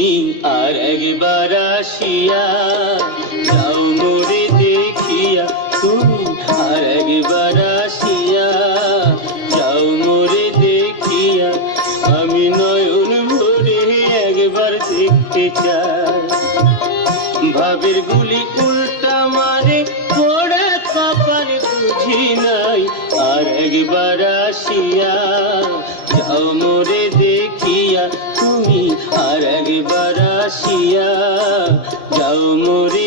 তুমি আর একবার আসিয়া যাও মোরে দেখিয়া, তুমি আর একবার আসিয়া যাও মোরে দেখিয়া, আমি নয়ন ভরে একবার দেখতে চাই। ভাবের গুলি উল্টা মারে পোড়া কপালে বুঝি নাই, আর একবার আসিয়া যাও মোরে দেখিয়া, তুমি আর একবার আসিয়া যাও মোরে